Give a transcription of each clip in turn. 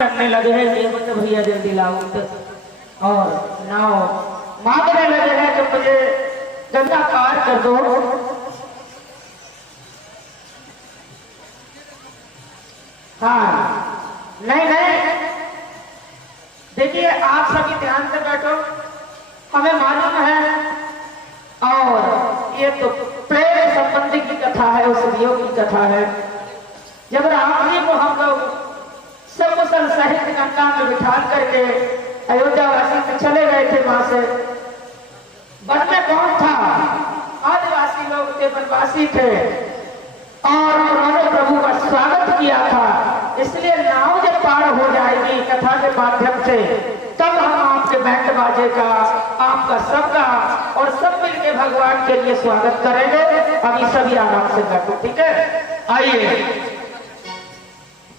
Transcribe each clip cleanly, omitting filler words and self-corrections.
करने लगे हैं कि मुझे भैया जल्दी लाओ और नाव मांगने लगे हैं कि मुझे गंगा पार कर दो। हाँ नहीं नहीं, देखिए आप सभी ध्यान से बैठो। हमें मालूम है और ये तो प्रेम संबंधी की कथा है, उस वियोग की कथा है। जब राम जी को हम लोग सब मुसल सहित गंगा में बिठा करके अयोध्या वासी में चले गए थे। वहां से वन में कौन था? आदिवासी लोग थे, वनवासी थे और उन्होंने प्रभु का स्वागत किया था। इसलिए नाव जब पार हो जाएगी कथा के माध्यम से, तब हम आपके बैंड बाजे का, आपका सबका और सब मिलके भगवान के लिए स्वागत करेंगे। अभी सभी आराम से बैठो, ठीक है? आइए,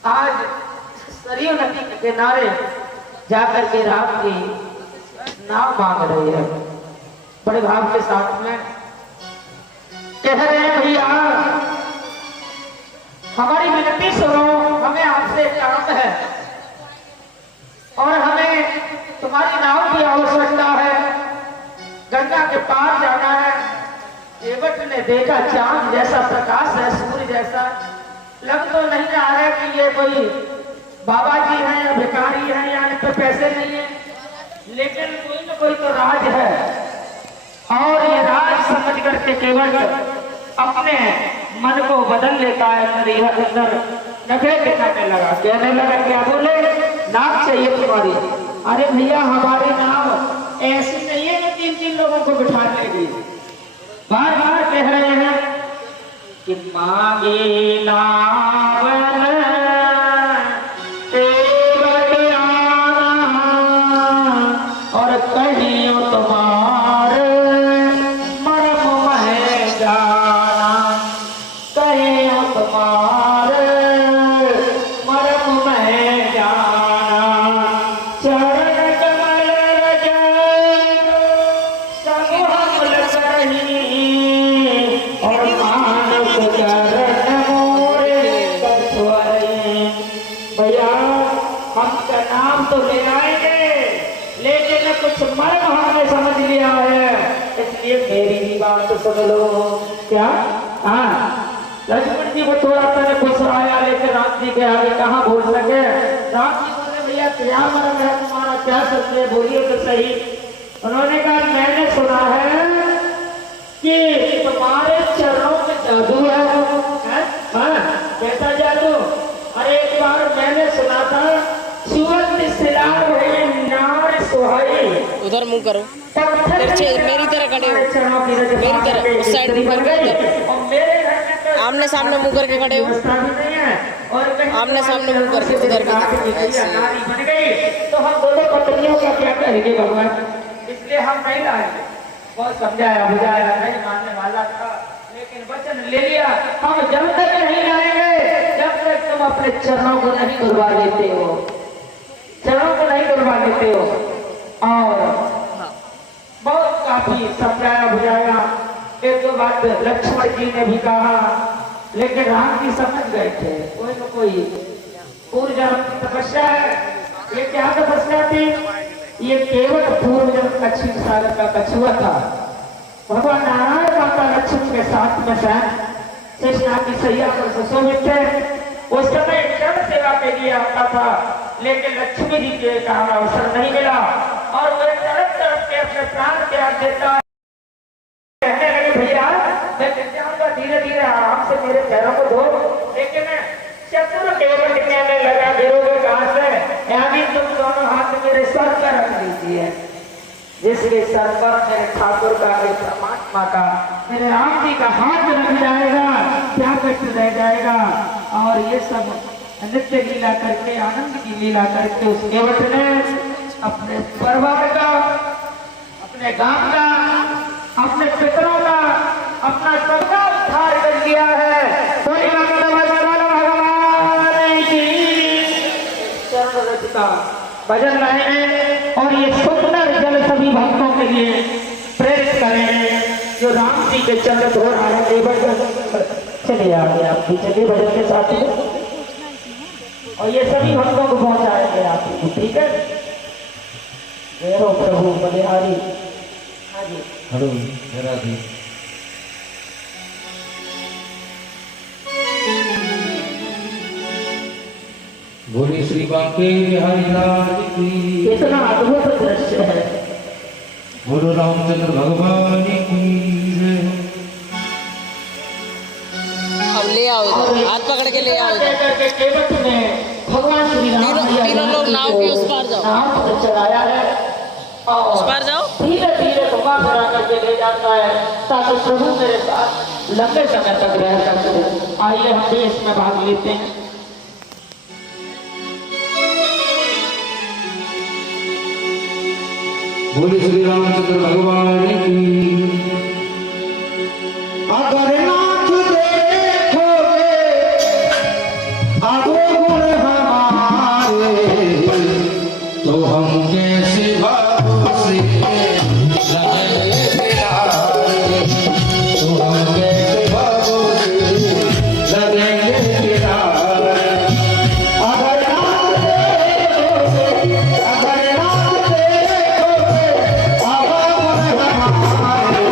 आज सरयू नदी के किनारे जाकर के राम की नाव मांग रही है, बड़े भाव के साथ में कह रहे हैं भैया हमारी विनती सुनो, हमें आपसे काम है और हमें तुम्हारी नाव की आवश्यकता है। गंगा के पार जाना है। देवट ने देखा चांद जैसा प्रकाश है, सूर्य जैसा। लग तो नहीं रहा है कि ये कोई बाबा जी हैं या भिखारी हैं या इन पे पैसे नहीं है, लेकिन कोई न कोई तो राज है और ये राज समझ करके केवल अपने मन को बदल लेता है। अंदर नखरे दिखाने लगा, कहने लगा क्या बोले? नाव चाहिए तुम्हारी। अरे भैया हमारी नाव ऐसी नहीं है कि 3-3 लोगों को बिठा लेगी। बार बार कह रहे हैं कि मांगे नावन और कहियो तुम्हारे मरम मह जाना, कहियो तुम्हारे मरम मह जाना। चरण कमल रज संग हम लसरही और मानव चरण मोरे कछुआई। भैया हमका नाम तो ले आएंगे, लेकिन कुछ मर्म हमने समझ लिया है, इसलिए मेरी भी बात सुन लो। क्या? हाँ, लक्ष्मण जी को थोड़ा सा घुसराया, लेकिन राम जी के आगे कहाँ बोल सके। राम जी बोले भैया क्या मर्म है तुम्हारा, क्या सच है, बोलिए तो सही। उन्होंने कहा मैंने सुना है कि तुम्हारे चरणों में जादू है। हाँ, कैसा जादू? अरे एक बार मैंने सुना था उधर मुंह करो, मेरी तरह खड़े हो, मेरी तरह उस साइड मुंह करके, आमने सामने मुंह करके खड़े हो, आमने सामने मुंह करके उधर तो हम दोनों पत्नियों का क्या करेंगे भगवान? इसलिए हम नहीं लाएंगे। बहुत समझाया बुझाया, नहीं मानने वाला था, लेकिन वचन ले लिया। हम जब तक नहीं लाएंगे जब तक तुम अपने चरणों को नहीं दुर्वा देते हो, चरणों को नहीं दुर्वा देते हो। और बहुत काफी समझाया बुझाया। एक दो बात लक्ष्मण जी ने भी कहा, लेकिन राम जी समझ गए थे कोई न कोई पूर्व जन्म की तपस्या है। ये क्या तपस्या थी? ये केवल पूर्व जन्म कच्છી सागर का कछुआ था। भगवान नारायण माता लक्ष्मण के साथ में कृष्णा की सैया पर सुशोभित थे। उस समय जन सेवा के लिए आता था, लेकिन लक्ष्मी जी के काम अवसर नहीं मिला और वो तरफ तरफ के अपने प्राण त्याग देता है। कहने लगे भैया मैं जाऊंगा, धीरे धीरे आराम से मेरे पैरों को धो। लेकिन चतुर केवल कहने लगा गिरोगे कहां से? यानी तुम दोनों हाथ मेरे सर पर रख लीजिए। जिसके सर पर मेरे ठाकुर का, मेरे परमात्मा का, मेरे राम जी का हाथ रख जाएगा, क्या कष्ट रह जाएगा। और ये सब नित्य लीला करके, आनंद की लीला करके उस केवट ने अपने परिवार का, अपने गांव का, अपने पितरों का, अपना सबका उद्धार कर दिया है। भगवान की चरण रज का भजन गाएंगे और ये सुंदर जल सभी भक्तों के लिए प्रेरित करेंगे जो राम जी के चरण धो रहा है। चलिए आगे आप भी चलिए भजन के साथ और ये सभी भक्तों को पहुंचाएंगे। ठीक है। जय हो प्रभु बलिहारी। हाँ जी हेलो जरा भी बोले श्री बांके बिहारी लाल की। कितना अद्भुत दृश्य है। बोलो रामचंद्र भगवान की जय। अब ले आओ इधर, हाथ पकड़ के ले आओ इधर। करके केवट में भगवान श्री राम तीनों लोग नाव के उस पार जाओ। नाव पर चलाया है और उस पार जाओ। धीरे धीरे घुमा फिरा करके ले जाता है ताकि प्रभु मेरे साथ लंबे समय तक रह सकते। आइए हम भी इसमें भाग लेते हैं। बोले श्री रामचंद्र भगवान की। अगर नाथ देखोगे आगो गुण हमारे तो हम कैसे भरोसे लगेंगे किनारे। तो हम कैसे भरोसे लगेंगे किनारे। अगर नाथ देखोगे, अगर नाथ देखोगे आगो गुण हमारे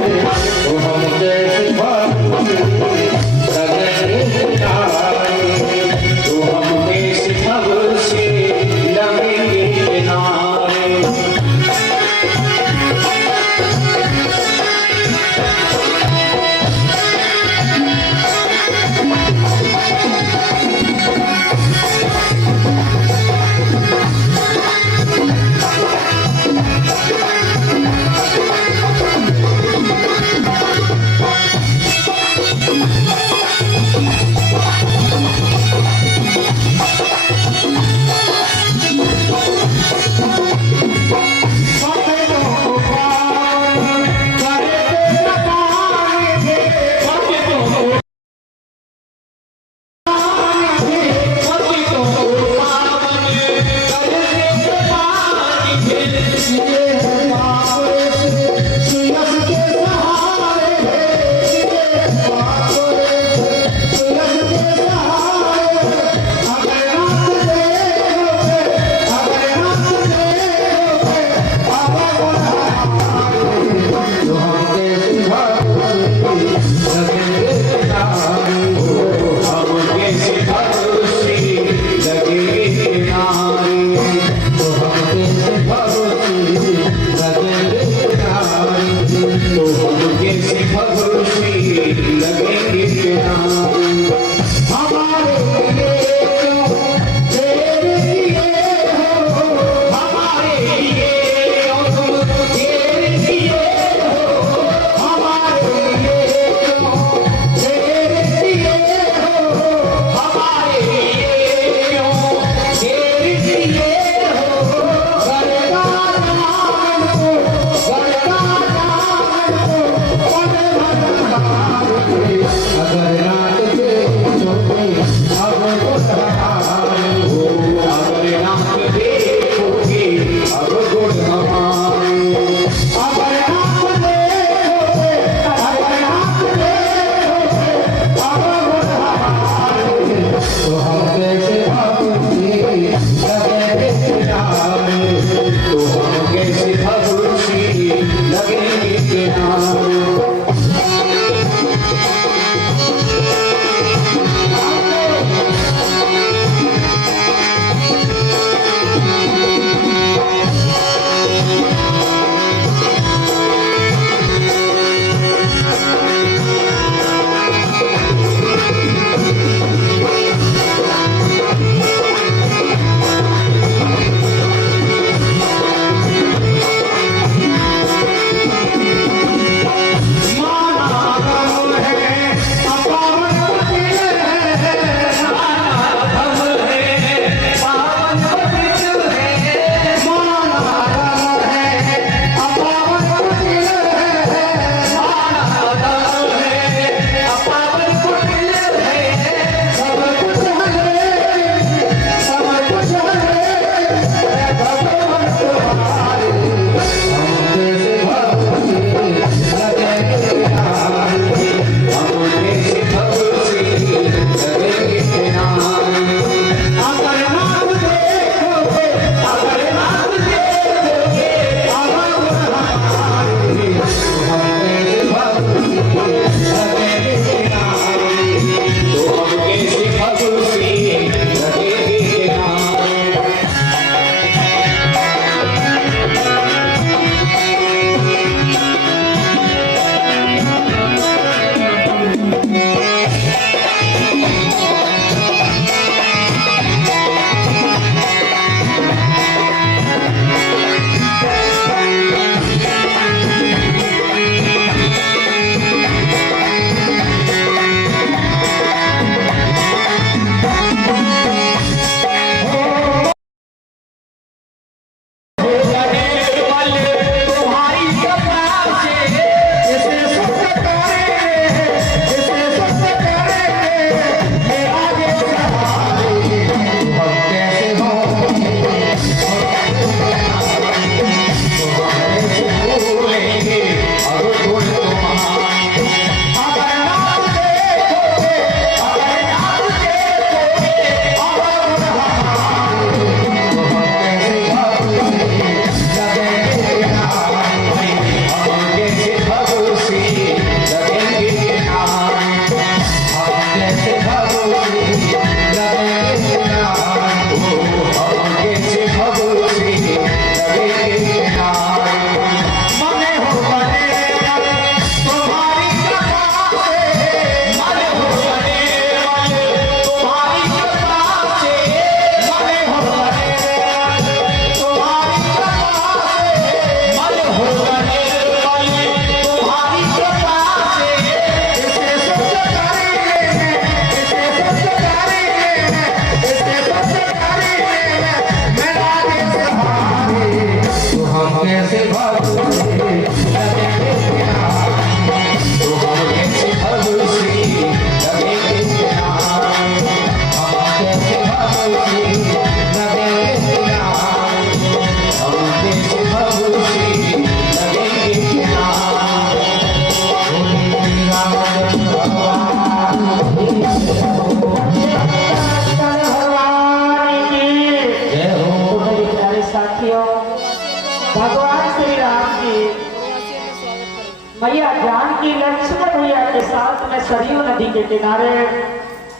मैया जानकी लक्ष्मण मैया के साथ में सरयू नदी के किनारे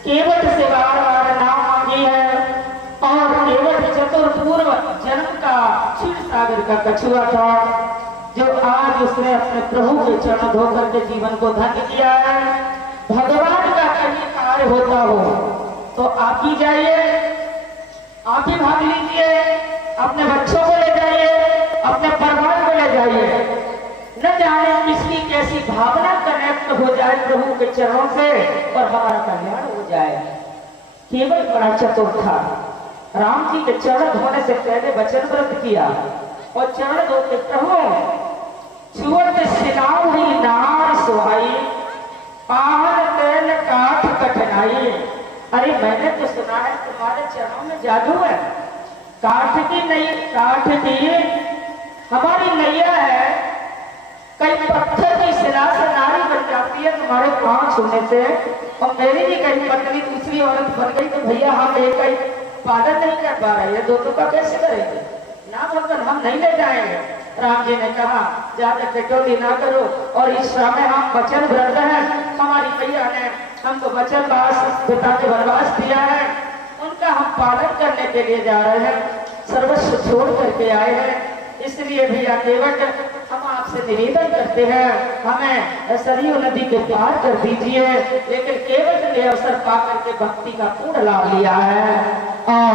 केवट से बार बार नाम मांगी है और केवट चतुर पूर्व जन्म का क्षीर सागर का कछुआ था, जो आज उसने अपने प्रभु के चरण धोकर के जीवन को धन्य किया है। भगवान का कहीं कार्य होता हो तो आप ही जाइए, आप ही भाग लीजिए, अपने बच्चों को ले जाइए, अपने परिवार को ले जाइए। न जाने किसकी कैसी भावना कनेक्ट हो जाए प्रभु के चरणों से और हमारा कल्याण हो जाए। केवल बड़ा चतुर था, राम जी के चरण धोने से पहले वचन व्रत किया और चरण धो के प्रभु छुअत सिनाऊ ही नार सुहाई आहन तेल काठ कठिनाई। अरे मैंने तो सुना है तुम्हारे चरणों में जादू है, काठ की नहीं, काठ की हमारी नैया है, कई पत्थर की शिला से नारी बन जाती है तुम्हारे पांव छूने से। और मेरी भी कहीं पत्नी दूसरी औरत बन गई तो भैया हम एक ही पालन नहीं कर पा रहे हैं, दोनों का कैसे करेंगे? ना भगवान हम नहीं ले जाएंगे। राम जी ने कहा ज्यादा कटौती ना करो और इस समय हम वचन व्रत हैं, हमारी मैया ने हमको वचन पिता के वनवास दिया है, उनका हम पालन करने के लिए जा रहे हैं, सर्वस्व छोड़ करके आए हैं। इसलिए भैया केवट हम आपसे निवेदन करते हैं हमें सरयू नदी के पार कर दीजिए। लेकिन केवट ने अवसर पा करके भक्ति का पूर्ण लाभ लिया है और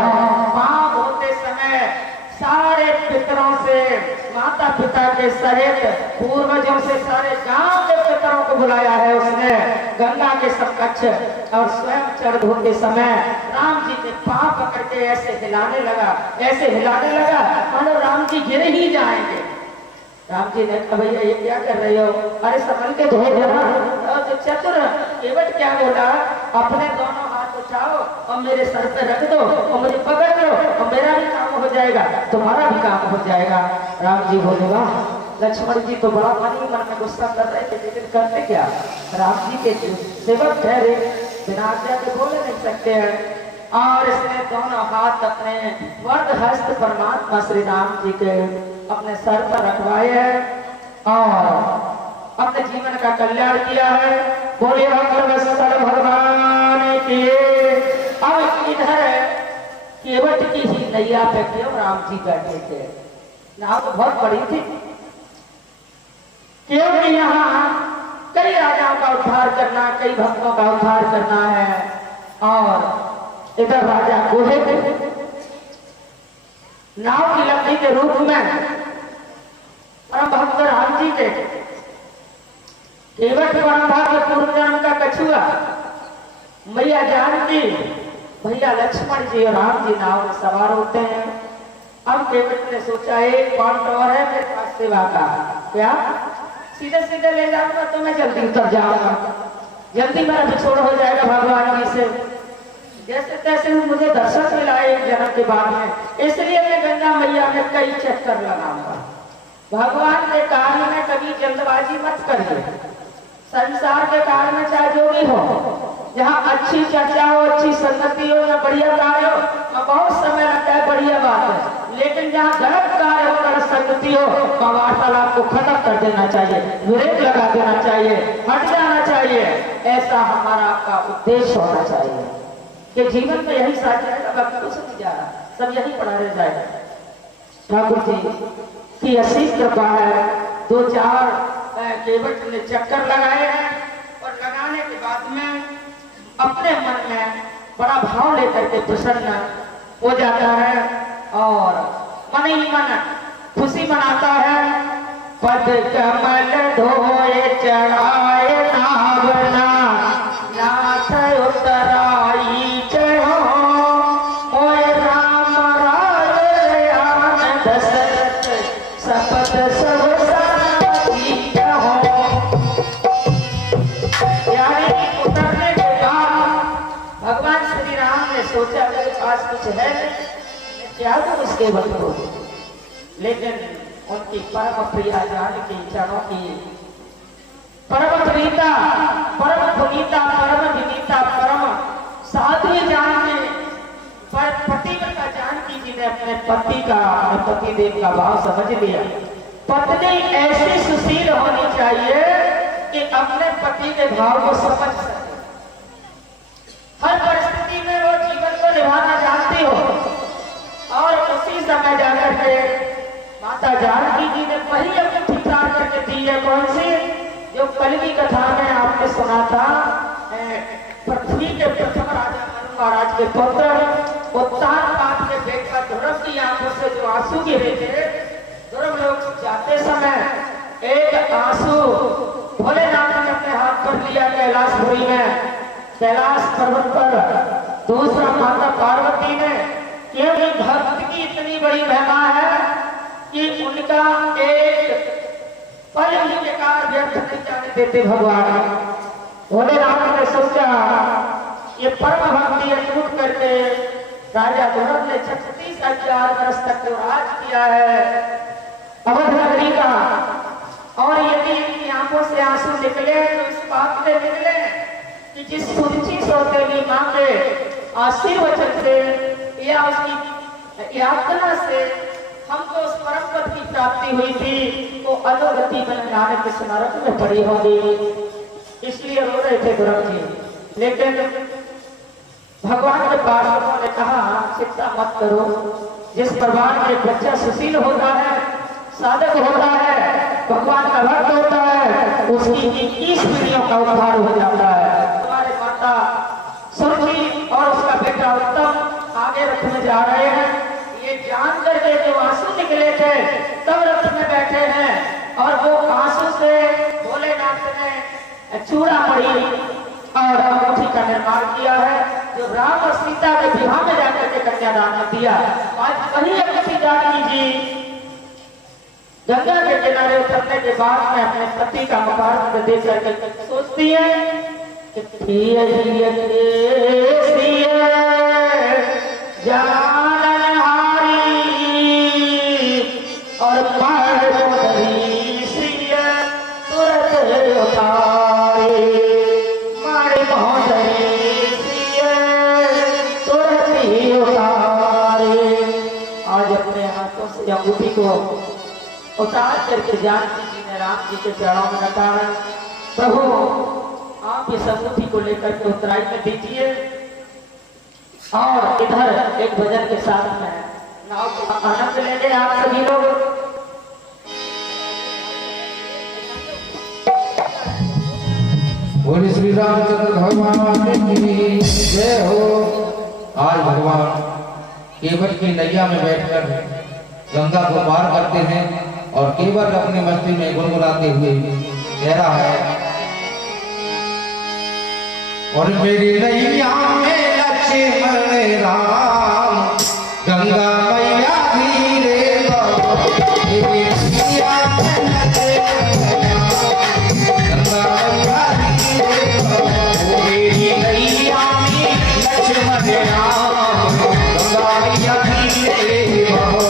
पांव धोते समय सारे पितरों से, माता पिता के सहित पूर्वजों से सारे गांव के पितरों को बुलाया है उसने गंगा के समकक्ष। और स्वयं चरण धोते समय राम जी ने पांव पकड़ के ऐसे हिलाने लगा, ऐसे हिलाने लगा मानो राम जी गिर ही जाएंगे। राम जी ने कहा भैया ये क्या कर रहे हो? अरे संभल के धो देना। और जो चतुर केवट क्या बोला, अपने दोनों हाथ उठाओ और मेरे सर पे रख दो और मुझे पकड़ लो और मेरा भी काम हो जाएगा, तुम्हारा भी काम हो जाएगा। राम जी बोले वाह। लक्ष्मण जी तो बड़ा मन ही मन में गुस्सा कर रहे थे, लेकिन करते क्या, राम जी के सेवक ठहरे, बिना आज्ञा के बोले नहीं सकते हैं। और इसने दोनों हाथ अपने वर्द हस्त परमात्मा श्री राम जी के अपने सर पर रखवाए हैं और अपने जीवन का कल्याण किया है। बोले भगवान की। अब इधर केवट की ही नैया पे क्यों राम जी बैठे थे, नाव तो बहुत बड़ी थी, क्योंकि यहाँ कई राजाओं का उद्धार करना, कई भक्तों का उद्धार करना है। और इधर राजा गोहे नाव की लकड़ी के रूप में परम भक्त राम जी के केवट परम भाग्य पूर्व जन्म का कछुआ, मैया जानकी, भैया लक्ष्मण जी और राम जी नाव में सवार होते हैं। अब केवट ने सोचा एक पॉइंट और है मेरे पास सेवा का, क्या सीधे सीधे ले जाऊंगा तो मैं जल्दी उतर जाऊंगा, जल्दी मेरा बिछोड़ हो जाएगा भगवान जी से, जैसे तैसे मुझे दर्शन मिला एक जन्म के बाद में, इसलिए मैं गंगा मैया में कई चक्कर लगाऊंगा। भगवान के कार्य में कभी जल्दबाजी मत करिए, संसार के कार्य में चाहे जो भी हो, जहाँ अच्छी चर्चा हो, अच्छी संगति हो या बढ़िया कार्य हो, बहुत समय लगता है, बढ़िया बात है। लेकिन जहाँ गलत कार्य हो, गलत संगति हो, तो वार्तालाप को खत्म कर देना चाहिए, ब्रेक लगा देना चाहिए, हट जाना चाहिए। ऐसा हमारा आपका उद्देश्य होना चाहिए कि जीवन में यही साथ रहेगा, बाकी कुछ नहीं जा रहा, सब यही पड़ा रह जाएगा। ठाकुर जी की असीम कृपा है, 2-4 केवट ने चक्कर लगाए हैं और लगाने के बाद में अपने मन में बड़ा भाव लेकर के प्रसन्न हो जाता है और मन ही मन खुशी मनाता है। पद कमल धोए चढ़ाए नावना, नाथ उतराई चढ़ो, मोए राम राज आन दशरथ सपत सब साथी कहो। यानी उतरने के बाद भगवान श्री राम ने सोचा मेरे पास कुछ है नहीं, क्या तो उसके बदलो, लेकिन उनकी परम प्रिया जानकी चरणों की परम प्रीता, परम पुनीता, परम विनीता, परम साध्वी जानकी, पतिव्रता जानकी जी ने अपने पति का, अपने पति देव का भाव समझ लिया। पत्नी ऐसी सुशील होनी चाहिए कि अपने पति के भाव को समझ सके, हर परिस्थिति में वो जीवन को निभाना जानती हो। और उसी समय जाकर के माता जानकी जी ने वही अंगूठी प्राप्त करके दी है, कौन सी, जो कल की कथा में आपने सुना था, पृथ्वी के प्रथम राजा मनु महाराज के पुत्र उत्तान पाद के बेटा ध्रुव की आंखों से जो आंसू गिरे थे, ध्रुव लोग जाते समय एक आंसू भोलेनाथ ने अपने हाथ पर लिया कैलाशपुरी में, कैलाश पर्वत पर, दूसरा माता पार्वती ने, क्योंकि भक्त की इतनी बड़ी महिमा है कि उनका एक पल भी बेकार व्यर्थ नहीं जाने देते भगवान। भोलेनाथ ने सोचा ये परम भक्ति अटूट करके राजा ध्रुव ने 36,000 वर्ष तक जो राज किया है अवध नगरी का, और यदि इनकी आंखों से आंसू निकले तो इस बात से निकले कि जिस सुरुचि सौतेली मां के आशीर्वचन से या उसकी यातना से हमको उस परम पद की प्राप्ति हुई थी, तो अधोगति बन जाने के स्मारक में पड़ी होगी, इसलिए रो रहे थे ध्रुव जी। लेकिन भगवान के पार्षदों ने कहा चिंता मत करो, जिस परिवार में एक बच्चा सुशील होता है, साधक होता है, भगवान का भक्त होता है, उसकी 21 पीढ़ियों का उद्धार हो जाता है। हमारे माता सुरभि और उसका बेटा उत्तम आगे रथ में जा रहे हैं, ये जान करके जो आंसू निकले थे तब रथ में बैठे हैं, और वो आंसू से भोलेनाथ ने चूड़ामणि और अंगूठी का निर्माण किया है, जो राम और सीता के विवाह में जाकर के कन्यादान में दिया। आज वही अंगूठी जानकी जी गंगा के किनारे उतरने के बाद में अपने पति का मुखारविंद देख करके सोचती है कि और आज अपने हाथों से अंगूठी को उतार करके जानकी जी ने राम जी के चरणों में रखा है। प्रभु आप इस अंगूठी को लेकर के उतराई में दीजिए, और इधर एक भजन के साथ में नाव को आनंद लेंगे आप सभी लोग। बोले श्री रामचंद्र भगवान की जय हो। आज भगवान केवट की नैया में बैठकर गंगा को पार करते हैं और केवल अपनी मस्ती में गुनगुनाते हुए कह रहा है, और मेरी नैया में लक्ष्मण राम गंगा मैया धीरे बहो, मेरी नैया में लक्ष्मण गंगा मैया धीरे बहो, मेरी नैया में लक्ष्मण राम गंगा मैया धीरे बहो।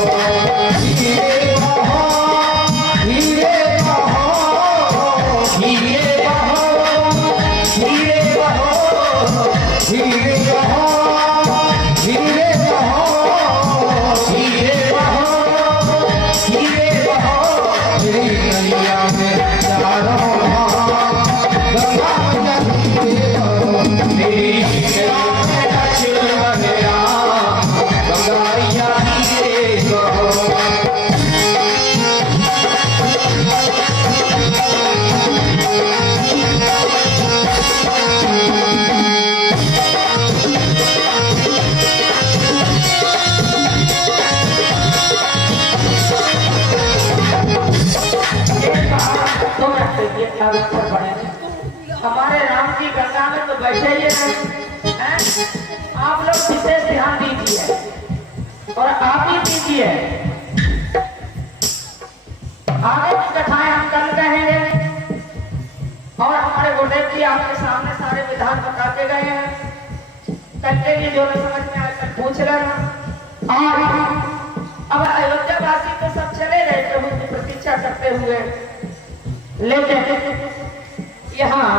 हमारे राम जी गंगा में तो बैठे ही हैं, आप लोग विशेष ध्यान दीजिए और आप ही दीजिए। आगे की कथाएं हम कल कहेंगे, और हमारे गुरुदेव जी आपके सामने सारे विधान बताते गए हैं। कल के लिए जो न समझ में आए कल पूछ लेना। और अब अयोध्या वासी तो सब चले गए प्रभु की प्रतीक्षा करते हुए, लेकिन यहाँ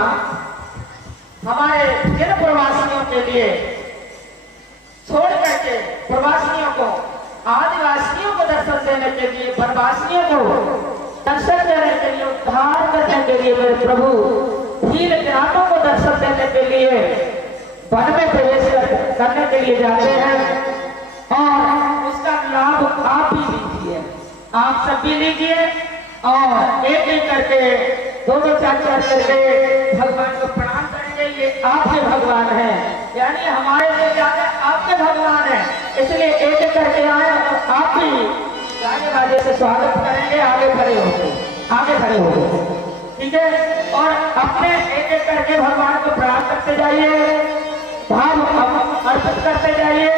हमारे जिन प्रवासियों के लिए छोड़ करके प्रवासियों को, आदिवासियों को दर्शन देने के लिए, वनवासियों को दर्शन देने के लिए, उद्धार करने के लिए मेरे प्रभु धीर ज्ञानों को दर्शन देने के लिए वन में प्रवेश करने के लिए जाते हैं और उसका लाभ आप भी लीजिए, आप सब भी लीजिए और एक एक करके दो चार करके भगवान को प्रणाम करेंगे। ये आपके भगवान हैं, यानी हमारे से ज्यादा आपके भगवान हैं, इसलिए एक एक करके आए और आप भी गाने बाजे से स्वागत करेंगे। आगे खड़े होंगे, ठीक है। और अपने एक एक करके भगवान को प्रणाम करते जाइए, भाव अर्पित करते जाइए।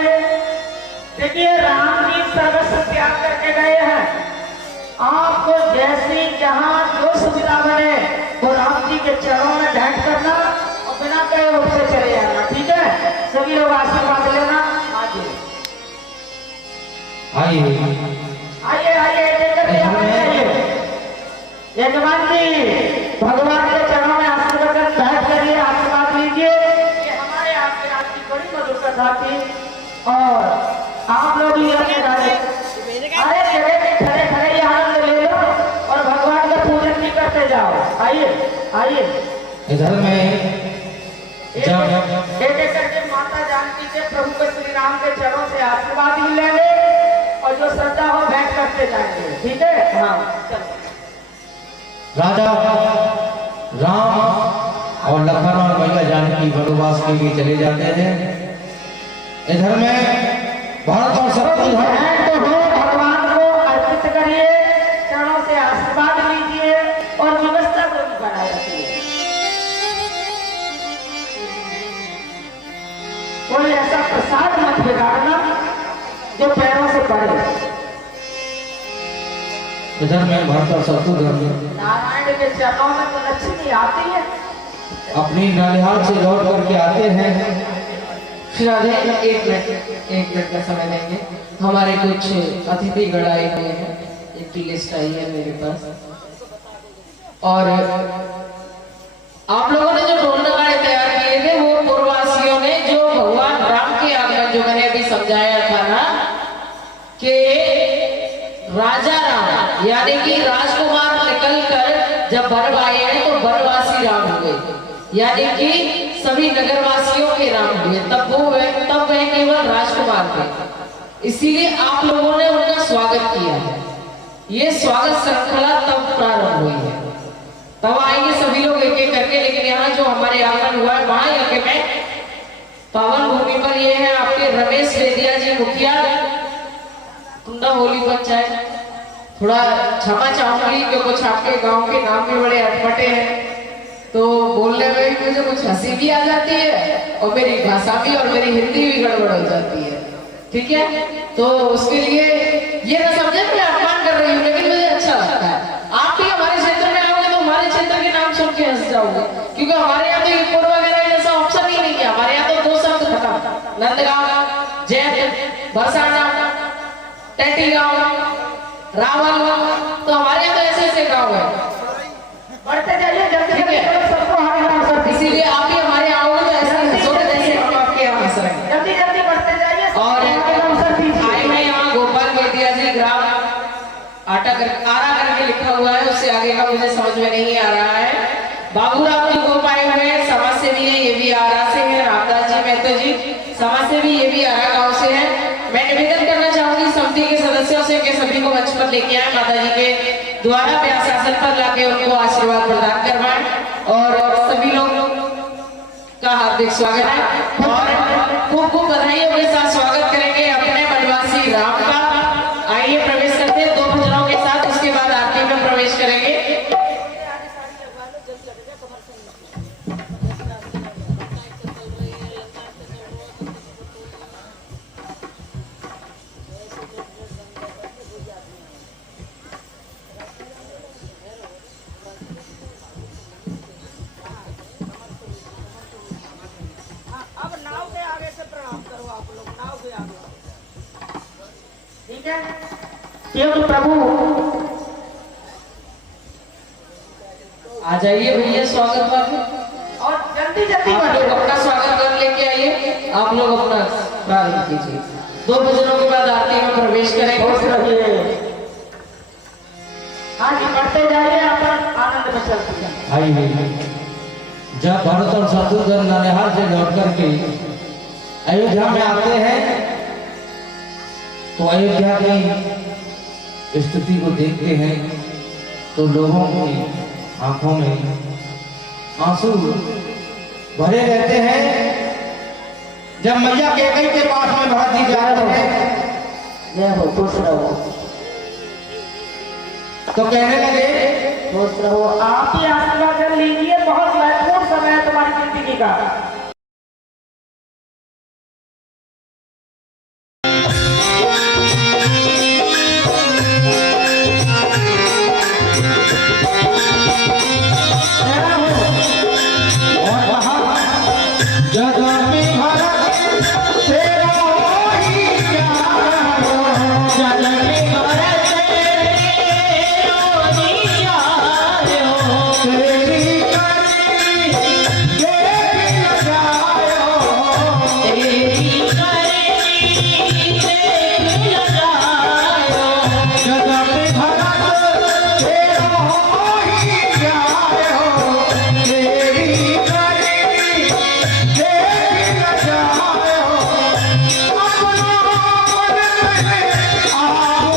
देखिए राम जी सर्वस्व त्याग करके गए हैं, आपको जैसी जहां जो सुविधा बने वो राम जी के चरणों में भेंट करना और बिना कहे उठते चले जाना, ठीक है। सभी लोग आशीर्वाद लेना। आइए यजमान जी भगवान के चरणों में आशीर्वाद भेंट करिए, आशीर्वाद लीजिए। ये हमारे आपके रात की बड़ी मधुर कथा थी और आप लोग भी अरे जगह पे खड़े खड़े आनंद ले लो और भगवान का पूजन भी करते जाओ। आइए इधर में एक एक करके माता जानकी से प्रभु के श्री राम के चरणों से आशीर्वाद भी लेंगे और जो श्रद्धा हो भेंट करते जाएंगे, ठीक है। हाँ राजा राम और लखन और मैया जानकी वनवास के लिए चले जाते हैं। इधर में भारत और शत्रुघ्न तो हो भगवान को अर्पित करिए, चरणों से आशीर्वाद लीजिए और व्यवस्था को बनाए रखिए। कोई ऐसा प्रसाद मत बिगाड़ना जो पैरों से पड़े। इधर में भरत और शत्रुघ्न नारायण के चरणों में तो लक्ष्मी आती है। अपनी ननिहाल से लौट करके आते हैं। राधे एक मिनट का समय देंगे, हमारे कुछ अतिथि गण आए हुए हैं, एक लिस्ट आई है मेरे पास और आप लोगों ने जो ढोल नगाड़े तैयार किए थे वो पूर्ववासियों ने जो भगवान राम के आगमन जो मैंने अभी समझाया था ना कि राजा राम यानी कि राजकुमार निकल कर जब वर आए हैं तो वनवासी राम हुए, यानी कि सभी नगरवासियों के राम हुए, तब वह केवल राजकुमार थे। इसीलिए आप लोगों ने उनका स्वागत किया है। ये स्वागत श्रृंखला तब प्रारंभ हुई है, तब आएंगे सभी लोग एक एक करके। लेकिन यहाँ जो हमारे आगमन हुआ है वहां यज्ञ में पावन भूमि पर ये है आपके रमेश वेदिया जी मुखिया कुंडा होली पंचायत। थोड़ा क्षमा चाहूंगी कि कुछ आपके गांव के नाम भी बड़े अटपटे हैं तो बोलने में मुझे कुछ हंसी भी आ जाती है और मेरी भाषा भी और मेरी हिंदी भी गड़बड़ हो जाती है, ठीक है। तो उसके लिए ये ना समझे मैं अपमान कर रही हूँ, लेकिन मुझे अच्छा लगता है। आप भी हमारे क्षेत्र में आओगे तो हमारे क्षेत्र के नाम सुन के हंस जाओगे, क्योंकि हमारे यहाँ तो ईपुर वगैरह जैसा ऑप्शन ही नहीं है। हमारे यहाँ तो 2 शब्द खत्म, नंदगांव, जैत, बरसाना, टेटीगांव, रावल, तो हमारे यहाँ तो ऐसे ऐसे गाँव है। बढ़ते जाइए जल्दी, इसीलिए आप भी हमारे आओगे तो ऐसा हंसोगे जैसे हम आपके यहाँ हंस रहे हैं। जल्दी बढ़ते जाइए। और आए हैं यहाँ गोपाल वेदिया जी, ग्राम आरा करके लिखा हुआ है, उससे आगे का मुझे समझ में नहीं आ रहा है। बाबूराव जी गोप आए हुए हैं, समाज सेवी है, ये भी आरा से है। रामदास जी मेहतो जी समाज सेवी, ये भी आरा गाँव से है। मैं निवेदन करना चाहूंगी समिति के सदस्यों से कि सभी को मंच पर लेके आए, माता जी के द्वारा व्यासासन पर लाके उनको आशीर्वाद प्रदान करवाएं और सभी लोग का हार्दिक स्वागत है और खूब खूब बधाइयों के साथ स्वागत करेंगे अपने वनवासी राम का। आइए प्रवेश करते हैं 2 भजनों के साथ, उसके बाद आरती में प्रवेश करेंगे। क्योंकि प्रभु आ जाइए भैया स्वागत वाले और जल्दी आप लोग अपना स्वागत कर लेके आइए, आप लोग अपना प्रारंभ कीजिए। 2 भजनों के बाद आरती में प्रवेश करेंगे। हाँ जी। बढ़ते जाइए, आप आनंद में चलते जाइए। आइए, जब भरत और शत्रुघ्न ननिहाल से लौट करके अयोध्या में आते हैं तो अयोध्या की स्थिति को देखते हैं तो लोगों की आंखों में आंसू भरे रहते हैं। जब मैया कैकेयी के पास में भरत जी जा रहे हैं, जय हो, खुश रहो, तो कहने लगे, खुश रहो। आप ही आशीर्वाद कर लीजिए, बहुत महत्वपूर्ण समय है तुम्हारी जिंदगी का। आ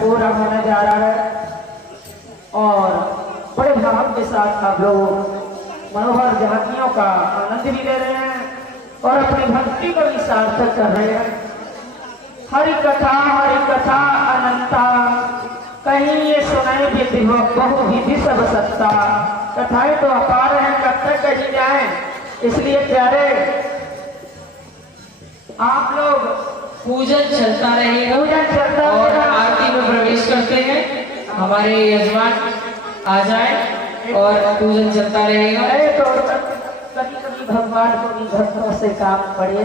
पूरा होने जा रहा है और बड़े भाव के साथ आप लोग मनोहर झांकियों का आनंद भी ले रहे हैं और अपनी भक्ति को भी सार्थक कर रहे हैं। हरि कथा अनंता, कहीं ये सुनाए विधि बहु विधि सब सत्ता। कथाएं तो अपार हैं, कब तक कही जाए, इसलिए प्यारे आप लोग पूजन चलता रहेगा पूजन चलता और रहेगा। आरती में प्रवेश करते हैं। हमारे यजमान आ जाए और पूजन चलता रहेगा। तो कभी कभी भगवान को भी भक्तों से काम पड़े।